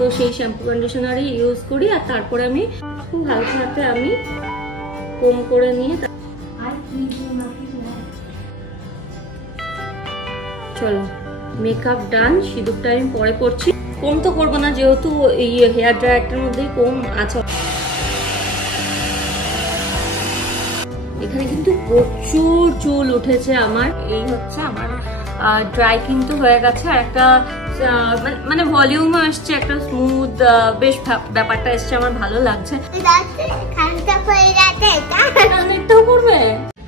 তো সেই shampoo কন্ডিশনারই use করি। আর তারপরে আমি খুব হালকা হাতে আমি কম করে নিয়ে চলো মেকআপ ডান। সিঁদুরটা আমি পরে করছি, কম তো করবো না যেহেতু এই হেয়ার ড্রায়ারটার মধ্যেই কম আছে। এখানে কিন্তু প্রচুর চুল উঠেছে আমার। এই হচ্ছে আমার ড্রাই কিন্তু হয়ে গেছে, আর একটা মানে ভলিউম আসছে, একটা স্মুথ বেশ ব্যাপারটা এসছে, আমার ভালো লাগছে।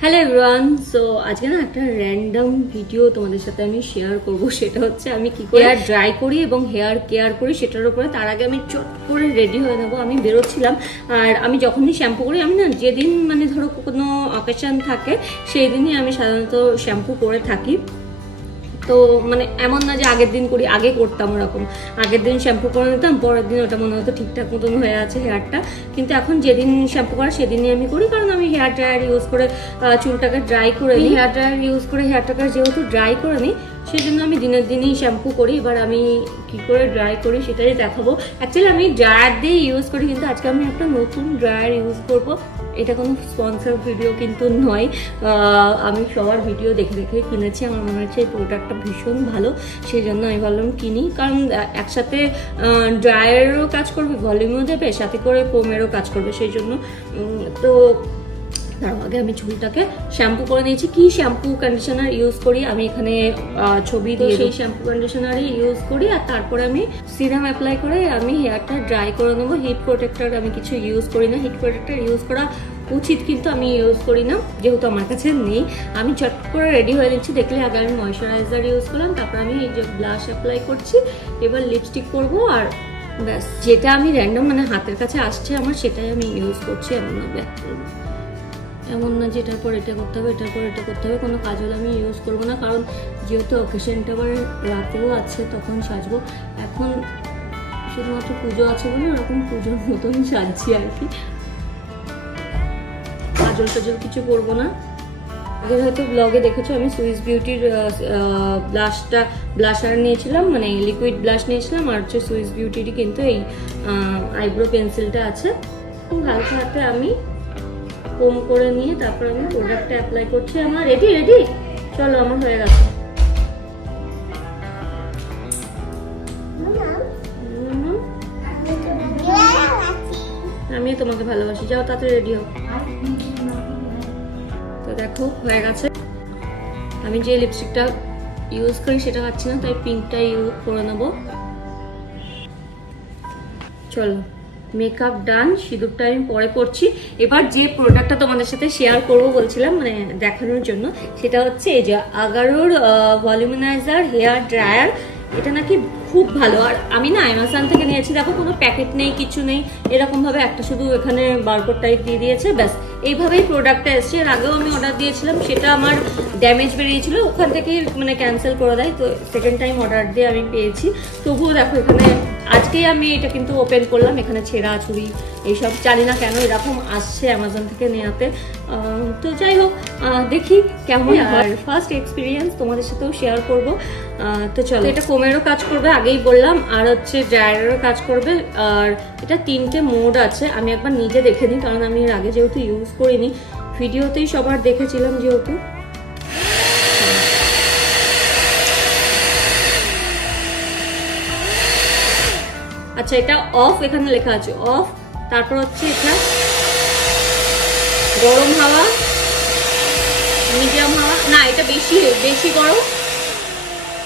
হ্যালো এভরিওয়ান, সো আজকে না একটা র্যান্ডম ভিডিও তোমাদের সাথে আমি শেয়ার করব। সেটা হচ্ছে আমি কি করে হেয়ার ড্রাই করি এবং হেয়ার কেয়ার করি সেটার উপরে। তার আগে আমি চট করে রেডি হয়ে নেবো। আমি বেরোচ্ছিলাম, আর আমি যখনই শ্যাম্পু করি, আমি না যেদিন মানে ধরো কোনো অকেশন থাকে সেই দিনই আমি সাধারণত শ্যাম্পু করে থাকি। তো মানে এমন না যে আগের দিন করি, আগে করতাম ওরকম, আগের দিন শ্যাম্পু করে নিতাম, পরের দিন ওটা মনে হতো ঠিকঠাক মতন হয়ে আছে হেয়ারটা। কিন্তু এখন যেদিন শ্যাম্পু করা সেদিনই আমি করি, কারণ আমি হেয়ার ড্রায়ার ইউজ করে চুলটাকে ড্রাই করে নিই। হেয়ার ড্রায়ার ইউজ করে হেয়ারটাকে যেহেতু ড্রাই করে নিই, সেই জন্য আমি দিনের দিনই শ্যাম্পু করি। এবার আমি কি করে ড্রাই করি সেটাই দেখাবো। অ্যাকচুয়ালি আমি ড্রায়ার দিয়ে ইউজ করি, কিন্তু আজকে আমি একটা নতুন ড্রায়ার ইউজ করবো। এটা কোনো স্পন্সর ভিডিও কিন্তু নয়, আমি সবার ভিডিও দেখে দেখে কিনেছি। আমার মনে হচ্ছে এই প্রোডাক্টটা ভীষণ ভালো, সেই জন্য আমি ভাবলাম কিনি। কারণ একসাথে ড্রায়ারেরও কাজ করবে, ভলিউমও দেবে, সাথে করে কোমেরও কাজ করবে, সেই জন্য। তো তার আগে আমি চুলটাকে শ্যাম্পু করে নিয়েছি। কি শ্যাম্পু কন্ডিশনার ইউজ করি আমি এখানে ছবি দিয়ে, সেই শ্যাম্পু কন্ডিশনারই ইউজ করি। আর তারপরে আমি সিরাম অ্যাপ্লাই করে আমি হেয়ারটা ড্রাই করে নেবো। হিট প্রোটেক্টর আমি কিছু ইউজ করি না, হিট প্রোটেক্টর ইউজ করা উচিত কিন্তু আমি ইউজ করি না, যেহেতু আমার কাছে নেই। আমি চট করে রেডি হয়ে নিচ্ছি। দেখলে আগে আমি ময়শ্চারাইজার ইউজ করলাম, তারপর আমি এই যে ব্লাশ অ্যাপ্লাই করছি। এবার লিপস্টিক করবো, আর ব্যাস। যেটা আমি র্যান্ডম মানে হাতের কাছে আসছে আমার, সেটাই আমি ইউজ করছি। এমন না ব্যাক করবো, এমন না যে এটার পর এটা করতে হবে, এটার পর এটা করতে হবে। কোনো কাজল আমি ইউজ করবো না, কারণ যেহেতু অকেশনটা আবার রাতেও আছে, তখন সাজবো। এখন শুধুমাত্র পুজো আছে বলে ওরকম পুজোর মতন সাজছি আর কি। কাজল টাজল কিছু করবো না। আগে হয়তো ব্লগে দেখেছো আমি সুইস বিউটির ব্লাশার নিয়েছিলাম, মানে লিকুইড ব্লাশ নিয়েছিলাম। আর হচ্ছে সুইস বিউটিরই কিন্তু এই আইব্রো পেন্সিলটা আছে। খুব হালকা হাতে আমি কম করে নিয়ে তারপর আমি প্রোডাক্টটা অ্যাপ্লাই করছি। আমার রেডি চলো, আমার হয়ে গেছে। আমিও তোমাকে ভালোবাসি, যাও তাতে রেডি হও। তো দেখো হয়ে গেছে। আমি যে লিপস্টিকটা ইউজ করি সেটা পাচ্ছি না, তাই পিঙ্কটা ইউজ করে নেবো। চলো মেকআপ ডান। সিঁদুরটা আমি পরে করছি। এবার যে প্রোডাক্টটা তোমাদের সাথে শেয়ার করবো বলছিলাম, মানে দেখানোর জন্য, সেটা হচ্ছে এই যে আগারোর ভলিউমাইজার হেয়ার ড্রায়ার। এটা নাকি খুব ভালো। আর আমি না অ্যামাজন থেকে নিয়েছি। দেখো কোনো প্যাকেট নেই, কিছু নেই, এরকম ভাবে একটা শুধু এখানে বারকোড টাইপ দিয়ে দিয়েছে, ব্যাস। এইভাবেই প্রোডাক্টটা এসছে। এর আগেও আমি অর্ডার দিয়েছিলাম, সেটা আমার ড্যামেজ বেরিয়েছিল, ওখান থেকে মানে ক্যান্সেল করে দেয়। তো সেকেন্ড টাইম অর্ডার দিয়ে আমি পেয়েছি। তবুও দেখো এখানে আজকেই আমি এটা কিন্তু ওপেন করলাম। এখানে ছেঁড়া ছুরি এইসব জানি না কেন এরকম আসছে অ্যামাজন থেকে নেওয়াতে। তো যাই হোক, দেখি কেমন। আর ফার্স্ট এক্সপিরিয়েন্স তোমাদের সাথেও শেয়ার করব। তো চলো, এটা কোমেরও কাজ করবে আগেই বললাম, আর হচ্ছে ড্রায়ারেরও কাজ করবে। আর এটা 3টে মোড আছে। আমি একবার নিজে দেখে নিই, কারণ আমি এর আগে যেহেতু ইউজ করিনি, ভিডিওতেই সবার দেখেছিলাম যেহেতু। আচ্ছা, এটা অফ, এখানে লেখা আছে অফ। তারপর হচ্ছে এটা গরম হাওয়া, মিডিয়াম হাওয়া, না এটা বেশি গরম,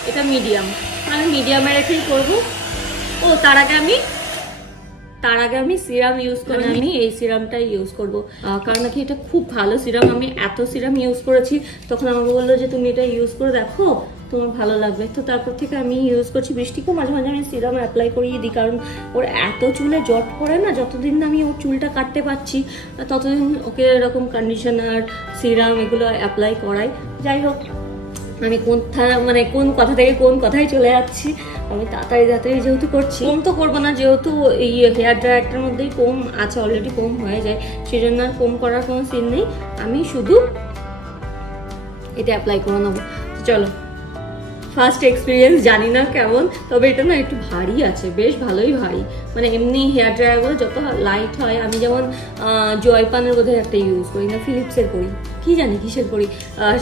এটা মিডিয়াম। আমি মিডিয়ামে রেখেই করবো। ও তার আগে আমি সিরাম ইউজ করি। আমি এই সিরামটাই ইউজ করবো, কারণ নাকি এটা খুব ভালো সিরাম। আমি এত সিরাম ইউজ করেছি, তখন আমাকে বললো যে তুমি এটা ইউজ করে দেখো, তোমার ভালো লাগবে। তো তারপর থেকে আমি ইউজ করছি। বৃষ্টিকেও মাঝে মাঝে আমি সিরাম অ্যাপ্লাই করিয়ে দিই, কারণ ওর এত চুলে জট পড়ে না। যতদিন না আমি ওর চুলটা কাটতে পারছি, ততদিন ওকে এরকম কন্ডিশনার সিরাম এগুলো অ্যাপ্লাই করাই। যাই হোক, আমি কোন কথা থেকে কোন কথায় চলে যাচ্ছি। আমি তাড়াতাড়ি যেহেতু করছি, কম তো করবো না, যেহেতু এই হেয়ার ড্রায়ারটার মধ্যেই কম আছে, অলরেডি কম হয়ে যায়, সেই জন্য আর কম করার কোনো সিন নেই। আমি শুধু এটা অ্যাপ্লাই করে নেবো। চলো ফার্স্ট এক্সপিরিয়েন্স, জানি না কেমন, তবে এটা না একটু ভারী আছে, বেশ ভালোই ভারী। মানে এমনি হেয়ার ড্রায়ারগুলো যত লাইট হয়, আমি যেমন জয়পানের বোধহয় একটা ইউজ করি, না ফিলিপসের করি, কি জানি কিসের করি,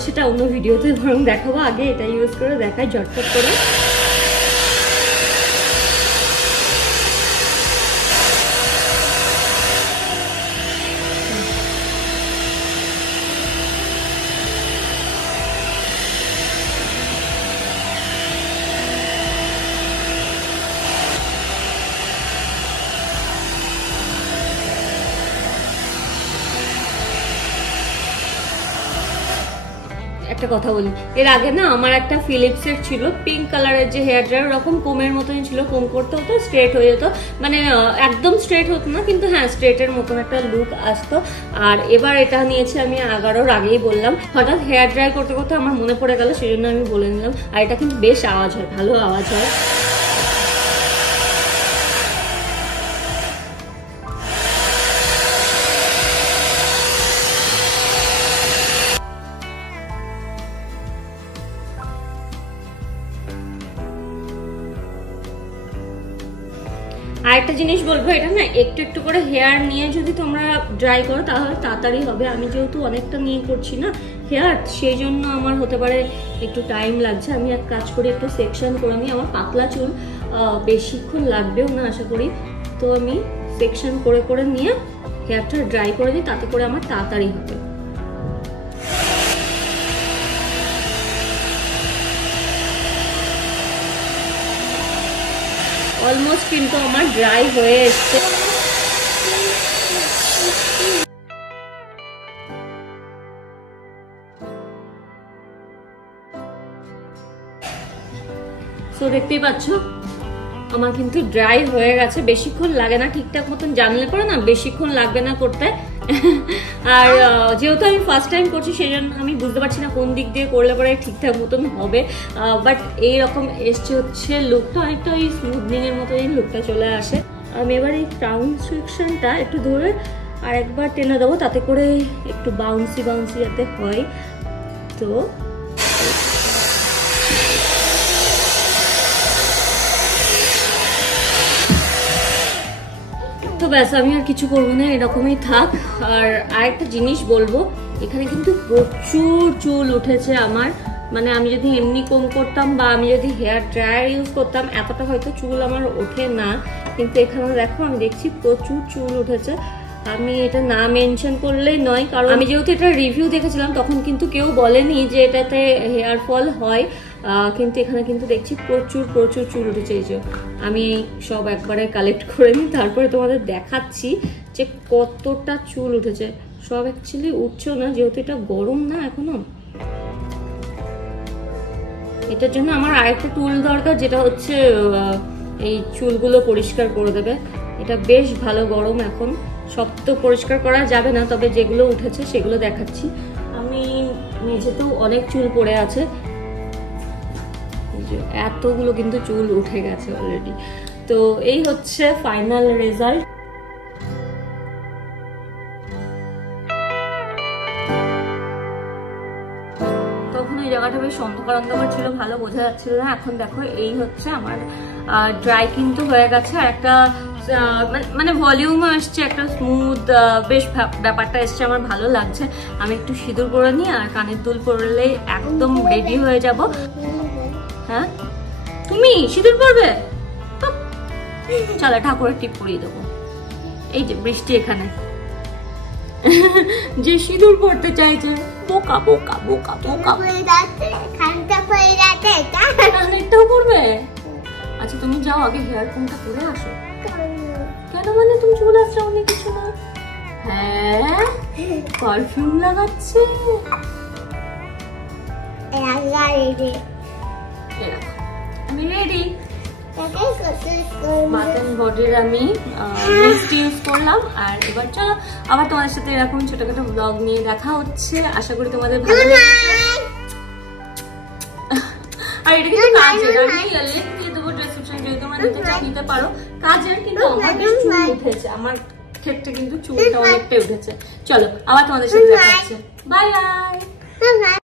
সেটা অন্য ভিডিওতে বরং দেখাবো। আগে এটা ইউজ করে দেখাই ঝটফট করে। একটা কথা বলি, এর আগে না আমার একটা ফিলিপসের ছিল পিঙ্ক কালারের যে হেয়ার ড্রায়ার, ওরকম কোমের মতনই ছিল, কোম করতে হতো, স্ট্রেট হয়ে যেত, মানে একদম স্ট্রেট হতো না, কিন্তু হ্যাঁ স্ট্রেটের মতন একটা লুক আসতো। আর এবার এটা নিয়েছি আমি 11-র আগেই বললাম, হঠাৎ হেয়ার ড্রাই করতে করতে আমার মনে পড়ে গেল, সেই জন্য আমি বলে নিলাম। আর এটা কিন্তু বেশ আওয়াজ হয়, ভালো আওয়াজ হয়। আরেকটা জিনিস বলবো, এটা না একটু একটু করে হেয়ার নিয়ে যদি তোমরা ড্রাই করো তাহলে তাড়াতাড়ি হবে। আমি যেহেতু অনেকটা নিয়ে করছি না হেয়ার, সেই জন্য আমার হতে পারে একটু টাইম লাগছে। আমি এক কাজ করি, একটু সেকশন করে নিই, আমার পাতলা চুল, বেশিক্ষণ লাগবেও না আশা করি, তো আমি সেকশন করে করে নিয়ে হেয়ারটা ড্রাই করে দিই, তাতে করে আমার তাড়াতাড়ি হবে। অলমোস্ট কিন্তু আমার ড্রাই হয়ে এসছে। সো দেখতেই পাচ্ছ আমার কিন্তু ড্রাই হয়ে গেছে, বেশিক্ষণ লাগে না, ঠিকঠাক মতন জানলে পরে না বেশিক্ষণ লাগবে না করতে। আর যেহেতু আমি ফার্স্ট টাইম করছি সেই জন্য আমি বুঝতে পারছি না কোন দিক দিয়ে করলে পরে ঠিকঠাক মতন হবে, বাট এইরকম এসছে হচ্ছে লুকটা, অনেকটা ওই স্মুথনিং এর মতো এই লুকটা চলে আসে। আমি এবার এই ক্রাউন সেকশনটা একটু ধরে আর একবার টেনে দেবো, তাতে করে একটু বাউন্সি বাউন্সি যাতে হয়। তো তো ব্যাস, আমি আর কিছু করবো না, এরকমই থাক। আর আরেকটা জিনিস বলবো, এখানে কিন্তু প্রচুর চুল উঠেছে আমার, মানে আমি যদি এমনি কম করতাম বা আমি যদি হেয়ার ড্রায়ার ইউজ করতাম এতটা হয়তো চুল আমার ওঠে না, কিন্তু এখানে দেখো আমি দেখছি প্রচুর চুল উঠেছে। আমি এটা না মেনশন করলেই নয়, কারণ আমি যেহেতু এটা রিভিউ দেখেছিলাম তখন কিন্তু কেউ বলেনি যে এটাতে হেয়ার ফল হয়, কিন্তু এখানে কিন্তু দেখছি প্রচুর প্রচুর চুল উঠেছে। এই যে আমি সব একবারে কালেক্ট করে নিই, তারপরে তোমাদের দেখাচ্ছি যে কতটা চুল উঠেছে। সব অ্যাকচুয়ালি উঠছে না যেহেতু এটা গরম না এখনো, এটার জন্য আমার আরেকটা টুল দরকার, যেটা হচ্ছে এই চুলগুলো পরিষ্কার করে দেবে। এটা বেশ ভালো গরম এখন, সব তো পরিষ্কার করা যাবে না, তবে যেগুলো উঠেছে সেগুলো দেখাচ্ছি। আমি মেঝেতেও অনেক চুল পড়ে আছে, এতগুলো কিন্তু চুল উঠে গেছে অলরেডি। তো এই হচ্ছে ফাইনাল রেজাল্ট। তখন এই জায়গাটা বেশ অন্ধকার অন্ধকার ছিল, ভালো বোঝা যাচ্ছিল না। এখন দেখো এই হচ্ছে আমার ড্রাই কিন্তু হয়ে গেছে, আর একটা মানে ভলিউমও আসছে, একটা স্মুথ বেশ ব্যাপারটা এসছে, আমার ভালো লাগছে। আমি একটু সিঁদুর পরে নিই আর কানের দুল পরলেই একদম রেডি হয়ে যাব। হ্যাঁ তুমি সিঁদুর পরবে? চলো ঠাকুরের টিপ পরিয়ে দেবো। এই যে বৃষ্টি এখানে যে সিঁদুর পরতে চাইছে, বোকা বোকা বোকা বোকা, কানেরটাও পরবে? আচ্ছা তুমি যাও আগে হেয়ার ফোনটা করে আসো। কেন? মানে তুমি চুল আসছাওনি কিছু না? হ্যাঁ পারফিউম লাগাচ্ছে। আমি রেডি। বাথ বডির আমি মিস্ট ইউজ করলাম। আর এবার চলো আবার তোমাদের সাথে এরকম ছোটখাটো ব্লগ নিয়ে দেখা হচ্ছে, আশা করি তোমাদের ভালো লাগছে। আর এটা কিন্তু কাজের, আমি লিংক দিয়ে দেবো ডেসক্রিপশন, যদি তোমরা নিতে চাও নিতে পারো। কাজের কিন্তু আমার চুল উঠেছে, আমার ক্ষেত্রে কিন্তু চুলটা অনেকটাই উঠেছে। চলো আবার তোমাদের সাথে দেখা হচ্ছে, বাই বাই।